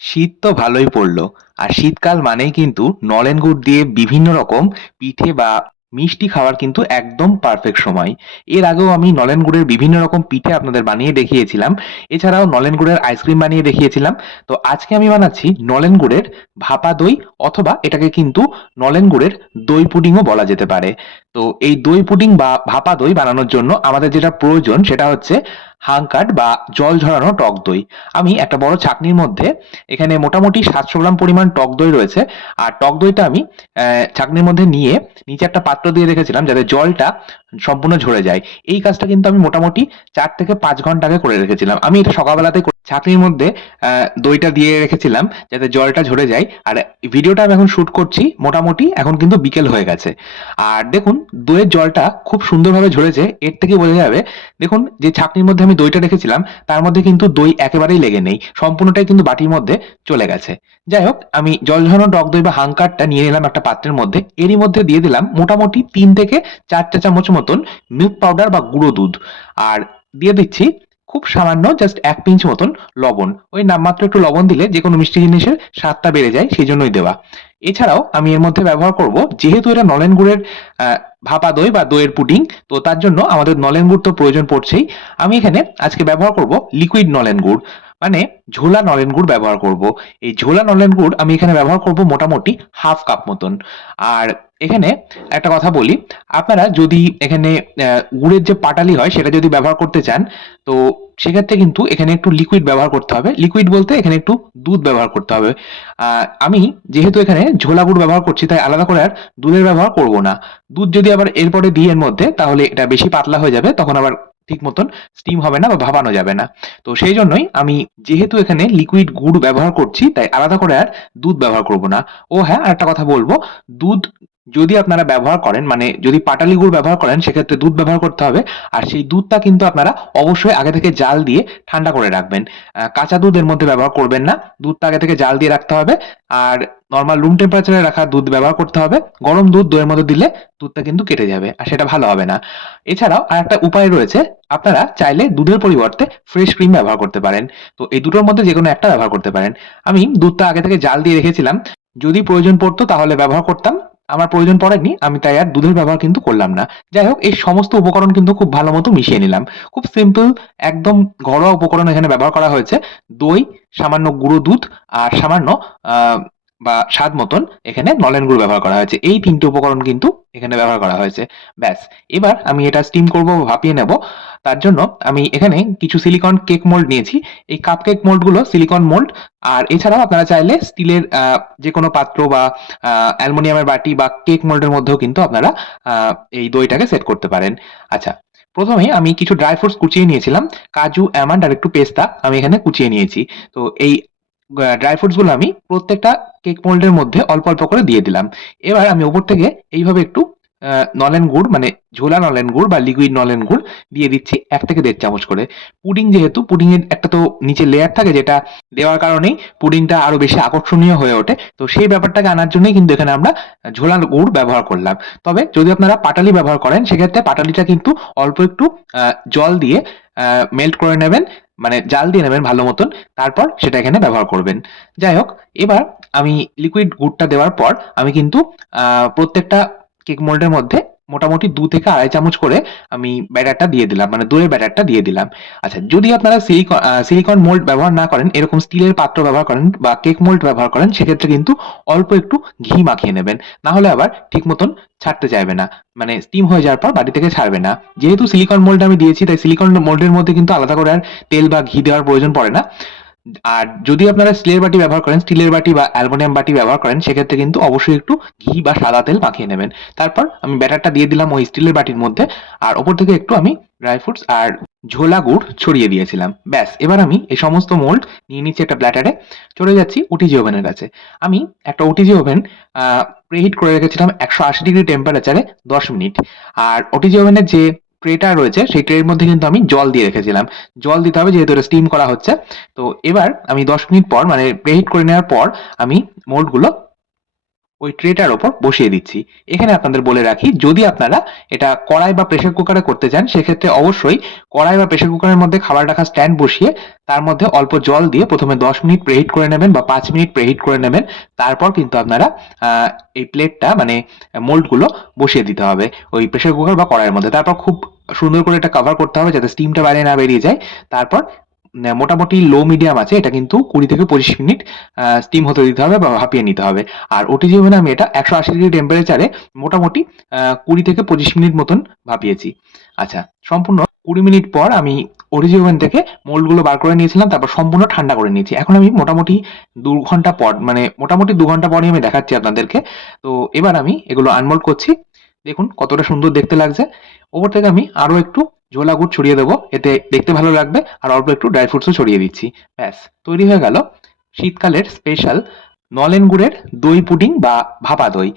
শীত তো ভালোই পড়লো। আর শীতকাল মানেই কিন্তু নলেন গুড় দিয়ে বিভিন্ন রকম পিঠে বা মিষ্টি খাওয়ার কিন্তু একদম পারফেক্ট সময়। এর আগেও আমি নলেন গুড়ের বিভিন্ন রকম পিঠে আপনাদের বানিয়ে দেখিয়েছিলাম। এছাড়াও নলেন গুড়ের আইসক্রিম বানিয়ে দেখিয়েছিলাম। তো আজকে আমি বানাচ্ছি নলেন গুড়ের ভাপা দই, অথবা এটাকে কিন্তু নলেন গুড়ের দই পুডিংও বলা যেতে পারে। তো এই দই পুডিং বা ভাপা দই বানানোর জন্য আমাদের যেটা প্রয়োজন সেটা হচ্ছে হাঙ্কাট বা জল ঝরানো টক দই। আমি একটা বড় ছাঁকনির মধ্যে এখানে মোটামুটি ৭০০ গ্রাম পরিমাণ টক দই রয়েছে। আর টক দইটা আমি ছাঁকনির মধ্যে নিয়ে নিচে একটা পাত্র দিয়ে রেখেছিলাম যাতে জলটা সম্পূর্ণ ঝরে যায়। এই কাজটা কিন্তু আমি মোটামুটি ৪ থেকে ৫ ঘন্টা আগে করে রেখেছিলাম। আমি এটা সকালবেলাতেই ছাঁকনির মধ্যে দইটা দিয়ে রেখেছিলাম যাতে জলটা ঝরে যায়। আর ভিডিওটা আমি এখন শুট করছি, মোটামুটি এখন কিন্তু বিকেল হয়ে গেছে। আর দেখুন, দইয়ের জলটা খুব সুন্দরভাবে ঝরেছে। এর থেকে বোঝা যাবে, দেখুন যে ছাঁকনির মধ্যে আমি দইটা রেখেছিলাম তার মধ্যে কিন্তু দই একেবারেই লেগে নেই, সম্পূর্ণটাই কিন্তু বাটির মধ্যে চলে গেছে। যাই হোক, আমি জল ঝরানো টক দই বা হাঙ্কারটা নিয়ে নিলাম একটা পাত্রের মধ্যে। এরই মধ্যে দিয়ে দিলাম মোটামুটি ৩ থেকে ৪ চা চামচ মতন মিল্ক পাউডার বা গুঁড়ো দুধ। আর দিয়ে দিচ্ছি খুব সামান্য জাস্ট ১ পিঞ্চ মতন লবণ। ওই নামমাত্র একটু লবণ দিলে যেকোনো মিষ্টি জিনিসের স্বাদটা বেড়ে যায়, সেজন্যই দেওয়া। এছাড়াও আমি এর মধ্যে ব্যবহার করব, যেহেতু এটা নলেন গুড়ের ভাপা দই বা দইয়ের পুডিং, তো তার জন্য আমাদের নলেন গুড় তো প্রয়োজন পড়ছেই। আমি এখানে আজকে ব্যবহার করব লিকুইড নলেন গুড়, মানে ঝোলা নলেন গুড় ব্যবহার করব। এই ঝোলা নলেন গুড় আমি এখানে ব্যবহার করব মোটামুটি হাফ কাপ মতন। আর এখানে একটা কথা বলি, আপনারা যদি এখানে গুড়ের যে পাটালি হয় সেটা যদি ব্যবহার করতে চান, তো সেক্ষেত্রে কিন্তু এখানে একটু লিকুইড ব্যবহার করতে হবে। লিকুইড বলতে এখানে একটু দুধ ব্যবহার করতে হবে। আমি যেহেতু এখানে ঝোলা গুড় ব্যবহার করছি, তাই আলাদা করে আর দুধের ব্যবহার করব না। দুধ যদি আবার এরপরে দিই এর মধ্যে, তাহলে এটা বেশি পাতলা হয়ে যাবে, তখন আবার ঠিক মতন স্টিম হবে না বা ভাপানো যাবে না। তো সেই জন্যই আমি, যেহেতু এখানে লিকুইড গুড় ব্যবহার করছি, তাই আলাদা করে আর দুধ ব্যবহার করব না। ও হ্যাঁ, আরেকটা কথা বলবো, দুধ যদি আপনারা ব্যবহার করেন, মানে যদি পাটালি গুড় ব্যবহার করেন, সেক্ষেত্রে দুধ ব্যবহার করতে হবে। আর সেই দুধটা কিন্তু আপনারা অবশ্যই আগে থেকে জাল দিয়ে ঠান্ডা করে রাখবেন। কাঁচা দুধ এর মধ্যে ব্যবহার করবেন না। দুধটা আগে থেকে জাল দিয়ে রাখতে হবে। আর নরমাল রুম টেম্পারেচারে রাখা দুধ ব্যবহার করতে হবে। গরম দুধ দইয়ের মধ্যে দিলে দুধটা কিন্তু কেটে যাবে আর সেটা ভালো হবে না। এছাড়াও আরেকটা উপায় রয়েছে, আপনারা চাইলে দুধের পরিবর্তে ফ্রেশ ক্রিম ব্যবহার করতে পারেন। তো এই দুটোর মধ্যে যেকোনো একটা ব্যবহার করতে পারেন। আমি দুধটা আগে থেকে জাল দিয়ে রেখেছিলাম, যদি প্রয়োজন পড়তো তাহলে ব্যবহার করতাম। আমার প্রয়োজন পড়েনি, আমি তাই আর দুধের ব্যবহার কিন্তু করলাম না। যাই হোক, এই সমস্ত উপকরণ কিন্তু খুব ভালো মতো মিশিয়ে নিলাম। খুব সিম্পল, একদম ঘরোয়া উপকরণ এখানে ব্যবহার করা হয়েছে। দই, সামান্য গুঁড়ো দুধ, আর সামান্য আহ বা স্বাদ মতন এখানে নলেন গুড় ব্যবহার করা হয়েছে। এই ৩ টে উপকরণ কিন্তু এখানে ব্যবহার করা হয়েছে। ব্যাস, এবার আমি এটা স্টিম করব, ভাপিয়ে নেব। তার জন্য আমি এখানে কিছু সিলিকন কেক মোল্ড নিয়েছি। এই কাপকেক মোল্ড গুলো সিলিকন মোল্ড। আর এছাড়াও আপনারা চাইলে স্টিলের যেকোনো পাত্র বা অ্যালুমিনিয়ামের বাটি বা কেক মোল্ডের মধ্যেও কিন্তু আপনারা এই দইটাকে সেট করতে পারেন। আচ্ছা, প্রথমে আমি কিছু ড্রাই ফ্রুটস কুচিয়ে নিয়েছিলাম। কাজু, আমন্ড আর একটু পেস্তা আমি এখানে কুচিয়ে নিয়েছি। তো এই ড্রাই ফ্রুটস গুলো আমি প্রত্যেকটা কেক মোল্ডের মধ্যে অল্প অল্প করে দিয়ে দিলাম। এবার আমি উপর থেকে এইভাবে একটু নলেন গুড়, মানে ঝোলা নলেন গুড় বা লিকুইড নলেন গুড় দিয়ে দিচ্ছি ১ থেকে ১.৫ চামচ করে। পুডিং যেহেতু, পুডিং এর একটা তো নিচে লেয়ার থাকে, যেটা দেওয়ার কারণেই পুডিংটা আরো বেশি আকর্ষণীয় হয়ে ওঠে। তো সেই ব্যাপারটাকে আনার জন্যই কিন্তু এখানে আমরা ঝোলা গুড় ব্যবহার করলাম। তবে যদি আপনারা পাটালি ব্যবহার করেন, সেক্ষেত্রে পাটালিটা কিন্তু অল্প একটু জল দিয়ে মেল্ট করে নেবেন, মানে জাল দিয়ে নেবেন ভালো মতন। তারপর সেটা এখানে ব্যবহার করবেন। যাই হোক, এবার আমি লিকুইড গুড়টা দেওয়ার পর আমি কিন্তু প্রত্যেকটা কেক মোল্ডের মধ্যে মোটামুটি ২ থেকে ২.৫ চামচ করে আমি ব্যাটারটা দিয়ে দিলাম, মানে দইয়ের ব্যাটারটা দিয়ে দিলাম। আচ্ছা, যদি আপনারা সিলিকন মোল্ড ব্যবহার না করেন, এরকম স্টিলের পাত্র ব্যবহার করেন বা কেক মোল্ড ব্যবহার করেন, সেক্ষেত্রে কিন্তু অল্প একটু ঘি মাখিয়ে নেবেন। না হলে আবার ঠিক মতন ছাড়তে চাইবে না, মানে স্টিম হয়ে যাওয়ার পর বাটি থেকে ছাড়বে না। যেহেতু সিলিকন মোল্ড আমি দিয়েছি, তাই সিলিকন মোল্ডের মধ্যে কিন্তু আলাদা করে আর তেল বা ঘি দেওয়ার প্রয়োজন পড়ে না। আর যদি আপনারা স্টিলের বাটি ব্যবহার করেন, স্টিলের বাটি বা অ্যালুমিনিয়াম বাটি ব্যবহার করেন, সেক্ষেত্রে কিন্তু অবশ্যই একটু ঘি বা সাদা তেল মাখিয়ে নেবেন। তারপর আমি ব্যাটারটা দিয়ে দিলাম ওই স্টিলের বাটির মধ্যে। আর ওপর থেকে একটু আমি ড্রাই ফ্রুটস আর ঝোলা গুড় ছড়িয়ে দিয়েছিলাম। ব্যাস, এবার আমি এই সমস্ত মোল্ড নিয়ে নিচ্ছি একটা ব্ল্যাটারে। চলে যাচ্ছি ওটিজি ওভেনের কাছে। আমি একটা ওটিজি ওভেন প্রিহিট করে রেখেছিলাম ১৮০ ডিগ্রি টেম্পারেচারে ১০ মিনিট। আর ওটিজি ওভেনের যে ট্রেটা রয়েছে, সেই ট্রের মধ্যে কিন্তু আমি জল দিয়ে রেখেছিলাম। জল দিতে হবে যেহেতু এটা স্টিম করা হচ্ছে। তো এবার আমি ১০ মিনিট পর, মানে প্রিহিট করে নেওয়ার পর, আমি মোল্ড গুলো ওই ট্রেটার ওপর বসিয়ে দিচ্ছি। এখানে আপনাদের বলে রাখি, যদি আপনারা এটা কড়াই বা প্রেসার কুকারে করতে চান সেক্ষেত্রে অবশ্যই কড়াই বা প্রেসার কুকারের মধ্যে খাবার রাখার স্ট্যান্ড বসিয়ে তার মধ্যে অল্প জল দিয়ে প্রথমে 10 মিনিট প্রেহিট করে নেবেন বা 5 মিনিট প্রেহিট করে নেবেন। তারপর কিন্তু আপনারা এই প্লেটটা মানে মোল্ডগুলো বসিয়ে দিতে হবে ওই প্রেসার কুকার বা কড়াইয়ের মধ্যে। তারপর খুব সুন্দর করে এটা কভার করতে হবে যাতে স্টিমটা বাইরে না বেরিয়ে যায়। তারপর মোটামুটি লো মিডিয়াম আছে এটা কিন্তু 20 থেকে 25 মিনিট স্টিম হতে দিতে হবে বা ভাপিয়ে নিতে হবে। আর ওটিজি ওভেনে আমি এটা 180 ডিগ্রি টেম্পারেচারে মোটামুটি 20 থেকে 25 মিনিট মতন ভাপিয়েছি। আচ্ছা, সম্পূর্ণ 20 মিনিট পর আমি ওটিজি ওভেন থেকে মোল্ডগুলো বার করে নিয়েছিলাম, তারপর সম্পূর্ণ ঠান্ডা করে নিয়েছি। এখন আমি মোটামুটি 2 ঘন্টা পর মানে মোটামুটি 2 ঘন্টা পরই আমি দেখাচ্ছি আপনাদেরকে। তো এবার আমি এগুলো আনমোল্ড করছি। দেখুন কতটা সুন্দর দেখতে লাগছে। ওপর থেকে আমি আরো একটু ঝোলা গুড় ছড়িয়ে দেবো, এতে দেখতে ভালো লাগবে। আর অল্প একটু ড্রাই ফ্রুটসও ছড়িয়ে দিচ্ছি। ব্যাস তৈরি হয়ে গেল শীতকালের স্পেশাল নলেন গুড়ের দই পুডিং বা ভাপা দই।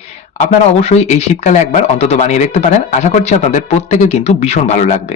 আপনারা অবশ্যই এই শীতকালে একবার অন্তত বানিয়ে দেখতে পারেন। আশা করছি আপনাদের প্রত্যেকের কিন্তু ভীষণ ভালো লাগবে।